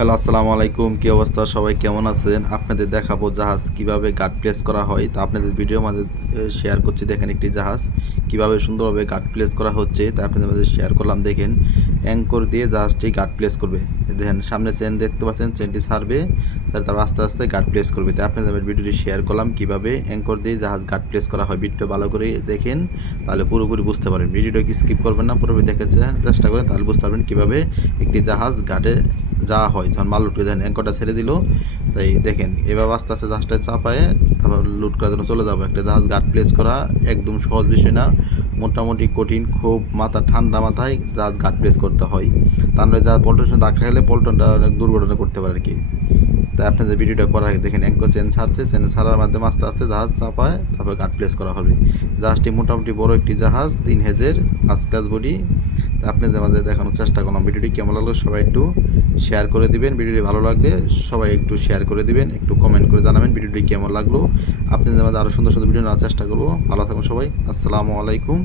Hello, আসসালামু আলাইকুম। কি অবস্থা, সবাই কেমন আছেন? আপনাদের দেখাবো জাহাজ কিভাবে গার্ড প্লেস করা হয়। তা আপনাদের ভিডিওর মাঝে শেয়ার করছি। দেখেন একটি জাহাজ কিভাবে সুন্দরভাবে গার্ড প্লেস করা হচ্ছে, তা আপনাদের মাঝে শেয়ার করলাম। দেখেন অ্যাঙ্কর দিয়ে জাহাজটি গার্ড প্লেস করবে। দেখেন সামনে চেন দেখতে পাচ্ছেন, চেনটি ছাড়বে, তারপর আস্তে আস্তে গার্ড প্লেস করবে। তাই আপনাদের ভিডিওটি শেয়ার করলাম কিভাবে অ্যাঙ্কর দিয়ে জাহাজ গার্ড প্লেস করা হয়। ভিডিওটা ভালো করে দেখেন, তাহলে পুরোপুরি বুঝতে পারবেন। ভিডিওটা কি স্কিপ করবেন না, পুরোপুরি দেখে চেষ্টা করেন, তাহলে বুঝতে পারবেন কীভাবে একটি জাহাজ গার্ডে যা হয়। যখন মাল লুটে দেন অ্যাঙ্করটা ছেড়ে দিল, তাই দেখেন এভাবে আস্তে আস্তে জাহাজটা চাপায় তারপর লুট করার জন্য চলে যাবো। একটা জাহাজ গার্ড প্লেস করা একদম সহজ বিষয় না, মোটামুটি কঠিন। খুব ঠান্ডা মাথায় জাহাজ গার্ড প্লেস করতে হয়। তাহলে যা পল্টনের ধাক্কা খেলে পল্টনটা অনেক দুর্ঘটনা করতে পারে আর কি। তাই আপনাদের ভিডিওটা করার আগে দেখেন অ্যাঙ্কর চেন ছাড়ছে, চেন ছাড়ার মাধ্যমে আস্তে আস্তে জাহাজ চাপায় তারপর গার্ড প্লেস করা হবে। জাহাজটি মোটামুটি বড় একটি জাহাজ, 3 হেজের ফার্স্ট ক্লাস বডি। আপনাদের মাঝে দেখানোর চেষ্টা করলাম। ভিডিওটি কেমন লাগলো সবাই একটু শেয়ার করে দিবেন। ভিডিওটি ভালো লাগলে সবাই একটু শেয়ার করে দিবেন, একটু কমেন্ট করে জানাবেন ভিডিওটি কেমন লাগলো। আপনাদের মাঝে আরও সুন্দর সুন্দর ভিডিও নেওয়ার চেষ্টা করবো। ভালো থাকুন সবাই, আসসালামু আলাইকুম।